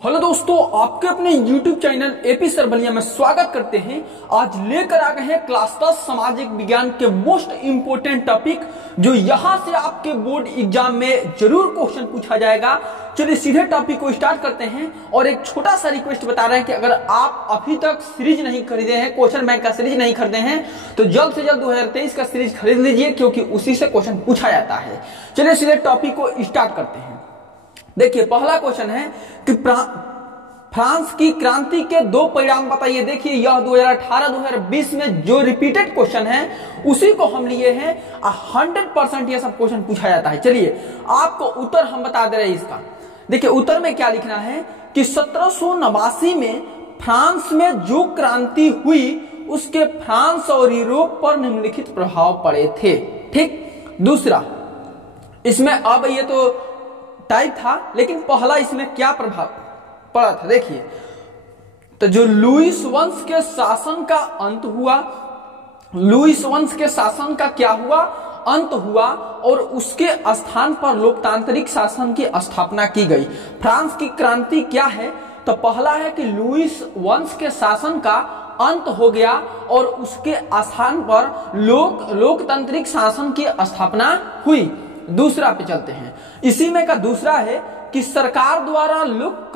Hello दोस्तों, आपके अपने YouTube channel AP sir Ballia में स्वागत करते हैं। आज लेकर आ गए हैं क्लास 10 सामाजिक विज्ञान के मोस्ट इंपोर्टेंट टॉपिक, जो यहां से आपके बोर्ड एग्जाम में जरूर क्वेश्चन पूछा जाएगा। चलिए सीधे टॉपिक को स्टार्ट करते हैं। और एक छोटा सा रिक्वेस्ट बता रहे हैं कि अगर आप अभी तक सीरीज नहीं खरीदे हैं, क्वेश्चन बैंक का सीरीज नहीं खरीदे हैं, तो जल्द से जल्द 2023 का सीरीज खरीद लीजिए, क्योंकि उसी से क्वेश्चन पूछा जाता है। चलिए सीधे टॉपिक को स्टार्ट करते हैं। देखिए पहला क्वेश्चन है कि फ्रांस की क्रांति के दो परिणाम बताइए। देखिए यह 2018-2020 में जो रिपीटेड क्वेश्चन है उसी को हम लिए हैं। 100% यह सब क्वेश्चन पूछा जाता है। चलिए आपको उत्तर हम बता दे रहे हैं इसका। देखिए उत्तर में क्या लिखना है कि 1789 में फ्रांस में जो क्रांति हुई उसके फ्रांस और यूरोप पर निम्नलिखित प्रभाव पड़े थे। ठीक। दूसरा, इसमें अब ये तो टाइप था, लेकिन पहला इसमें क्या प्रभाव पड़ा था देखिए। तो जो लुईस वंश के शासन का अंत हुआ, लुईस वंश के शासन का क्या हुआ, अंत हुआ, और उसके स्थान पर लोकतांत्रिक शासन की स्थापना की गई। फ्रांस की क्रांति क्या है, तो पहला है कि लुईस वंश के शासन का अंत हो गया और उसके स्थान पर लोकतांत्रिक शासन की स्थापना हुई। दूसरा पे चलते हैं। इसी में का दूसरा है कि सरकार द्वारा लोक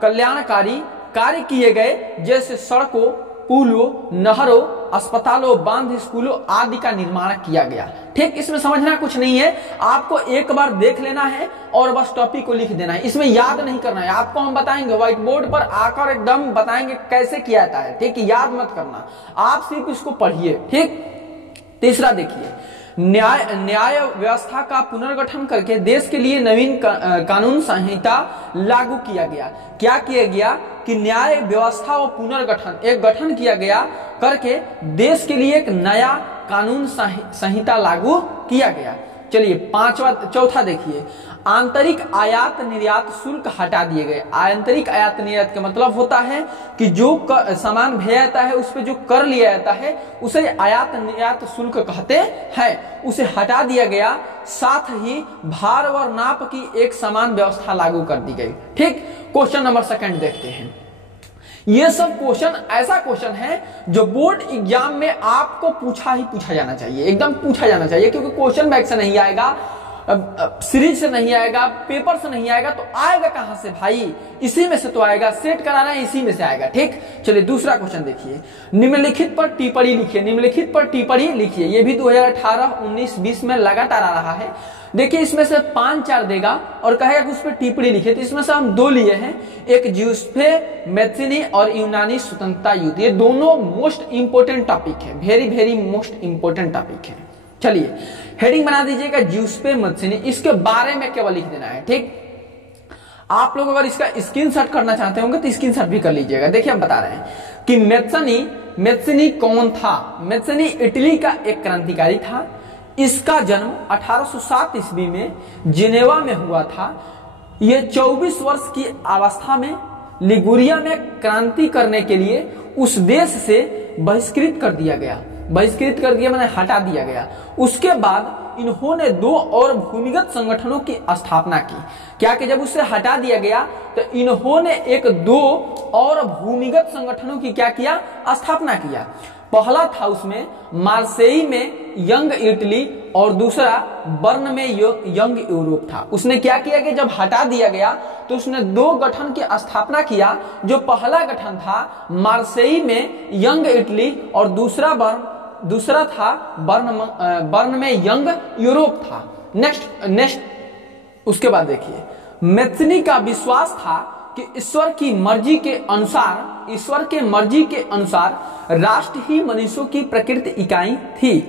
कल्याणकारी कार्य किए गए, जैसे सड़कों, पुलों, नहरों, अस्पतालों, बांध, स्कूलों आदि का निर्माण किया गया। ठीक। इसमें समझना कुछ नहीं है, आपको एक बार देख लेना है और बस टॉपिक को लिख देना है। इसमें याद नहीं करना है, आपको हम बताएंगे व्हाइट बोर्ड पर आकर एकदम बताएंगे कैसे किया जाता है। ठीक। याद मत करना, आप सिर्फ इसको पढ़िए। ठीक। तीसरा देखिए, न्याय व्यवस्था का पुनर्गठन करके देश के लिए नवीन कानून संहिता लागू किया गया। क्या किया गया कि न्याय व्यवस्था और पुनर्गठन एक गठन किया गया करके देश के लिए एक नया कानून संहिता लागू किया गया। चलिए चौथा देखिए, आंतरिक आयात निर्यात शुल्क हटा दिए गए। आंतरिक आयात निर्यात का मतलब होता है कि जो सामान भेजा जाता है उस पर जो कर लिया जाता है उसे आयात निर्यात शुल्क कहते हैं, उसे हटा दिया गया। साथ ही भार और नाप की एक समान व्यवस्था लागू कर दी गई। ठीक। क्वेश्चन नंबर 2 देखते हैं। ये सब क्वेश्चन ऐसा क्वेश्चन है जो बोर्ड एग्जाम में आपको पूछा जाना चाहिए, एकदम पूछा जाना चाहिए, क्योंकि क्वेश्चन बैंक से नहीं आएगा, सीरीज से नहीं आएगा, पेपर से नहीं आएगा, तो आएगा कहां से भाई? इसी में से तो आएगा, सेट कराना है इसी में से आएगा। ठीक। चलिए दूसरा क्वेश्चन देखिए, निम्नलिखित पर टिप्पणी लिखिए। निम्नलिखित पर टिप्पणी लिखिए। ये भी 2018, 19, 20 में लगातार आ रहा है। देखिए इसमें से 5-4 देगा और कहेगा कि उस पर टिप्पणी लिखिए। तो इसमें से हम 2 लिए हैं, एक ज्यूसेppe मैत्सिनी और यूनानी स्वतंत्रता युद्ध। ये दोनों मोस्ट इंपोर्टेंट टॉपिक है, very very most important topic है। चलिए हेडिंग बना दीजिएगा ज्यूसेppe मैत्सिनी, इसके बारे में केवल लिख देना है। ठीक। आप लोग अगर इसका स्क्रीनशॉट करना चाहते होंगे तो स्क्रीनशॉट भी कर लीजिएगा। देखिए हम बता रहे हैं कि मैत्सिनी कौन था। मैत्सिनी इटली का एक क्रांतिकारी था। इसका जन्म 1807 ईस्वी में जिनेवा में हुआ था। यह 24 वर्ष की अवस्था में लिगुरिया में क्रांति करने के लिए उस देश से बहिष्कृत कर दिया गया। बहिष्कृत कर दिया मैंने हटा दिया गया। उसके बाद इन्होंने 2 और भूमिगत संगठनों की स्थापना की। क्या कि जब उसे हटा दिया गया तो इन्होंने 2 और भूमिगत संगठनों की क्या किया, स्थापना किया। पहला था उसमें मार्सेई में यंग इटली और दूसरा बर्न में यंग यूरोप था। उसने क्या किया कि जब हटा दिया गया तो उसने 2 गठन की स्थापना किया। जो पहला गठन था मार्सेई में यंग इटली और दूसरा था बर्न में यंग यूरोप था। नेक्स्ट उसके बाद देखिए, मैत्सिनी का विश्वास था कि ईश्वर की मर्जी के अनुसार राष्ट्र ही मनुष्यों की प्रकृति इकाई थी।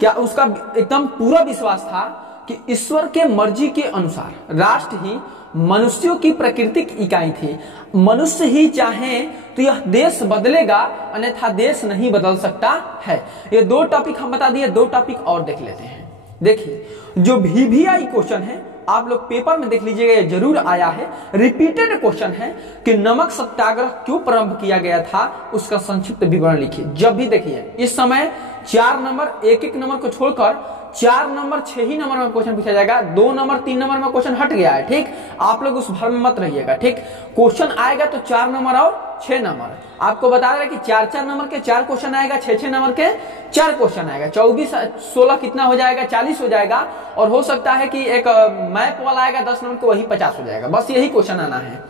क्या उसका एकदम पूरा विश्वास था कि ईश्वर के मर्जी के अनुसार राष्ट्र ही मनुष्यों की प्राकृतिक इकाई थी। मनुष्य ही चाहे तो यह देश बदलेगा, अन्यथा देश नहीं बदल सकता है। ये 2 टॉपिक हम बता दिए, 2 टॉपिक और देख लेते हैं। देखिए जो VVI क्वेश्चन है आप लोग पेपर में देख लीजिएगा, ये जरूर आया है, रिपीटेड क्वेश्चन है कि नमक सत्याग्रह क्यों प्रारंभ किया गया था, उसका संक्षिप्त विवरण लिखिए। जब भी देखिए इस समय 4 नंबर, एक नंबर को छोड़कर 4 नंबर 6 ही नंबर में क्वेश्चन पूछा जाएगा। 2 नंबर 3 नंबर में क्वेश्चन हट गया है, ठीक। आप लोग उस भर में मत रहिएगा, ठीक। क्वेश्चन आएगा तो 4 नंबर और 6 नंबर। आपको बता रहा है कि 4-4 नंबर के 4 क्वेश्चन आएगा, 6-6 नंबर के 4 क्वेश्चन आएगा। 24-16 कितना हो जाएगा, 40 हो जाएगा। और हो सकता है कि एक मैप वाला आएगा 10 नंबर के, वही 50 हो जाएगा। बस यही क्वेश्चन आना है,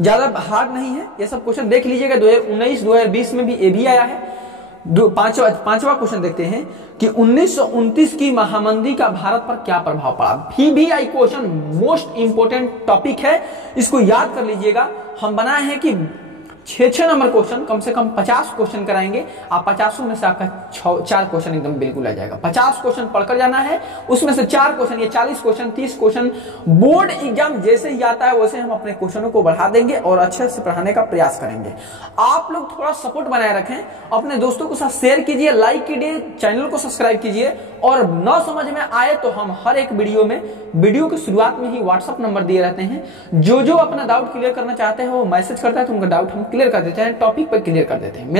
ज्यादा हार्ड नहीं है। ये सब क्वेश्चन देख लीजिएगा। 2019 2020 में भी ये भी आया है। पांचवा क्वेश्चन देखते हैं कि 1929 की महामंदी का भारत पर क्या प्रभाव पड़ा। VVI question most important topic है, इसको याद कर लीजिएगा। हम बनाए हैं कि 6-6 नंबर क्वेश्चन, कम से कम 50 क्वेश्चन कराएंगे। आप 50 में से आपका 4 क्वेश्चन एकदम बिल्कुल आ जाएगा। 50 क्वेश्चन पढ़कर जाना है, उसमें से 4 क्वेश्चन, ये 40 क्वेश्चन 30 क्वेश्चन बोर्ड एग्जाम जैसे ही आता है वैसे हम अपने क्वेश्चनों को बढ़ा देंगे और अच्छे से पढ़ाने का प्रयास करेंगे। आप लोग थोड़ा सपोर्ट बनाए रखें, अपने दोस्तों के साथ शेयर कीजिए, लाइक कीजिए, चैनल को सब्सक्राइब कीजिए। और न समझ में आए तो हम हर एक वीडियो की शुरुआत में ही व्हाट्सएप नंबर दिए रहते हैं। जो अपना डाउट क्लियर करना चाहते हैं वो मैसेज करता है तो उनका डाउट हम क्लियर कर देते हैं, टॉपिक पर क्लियर कर देते हैं।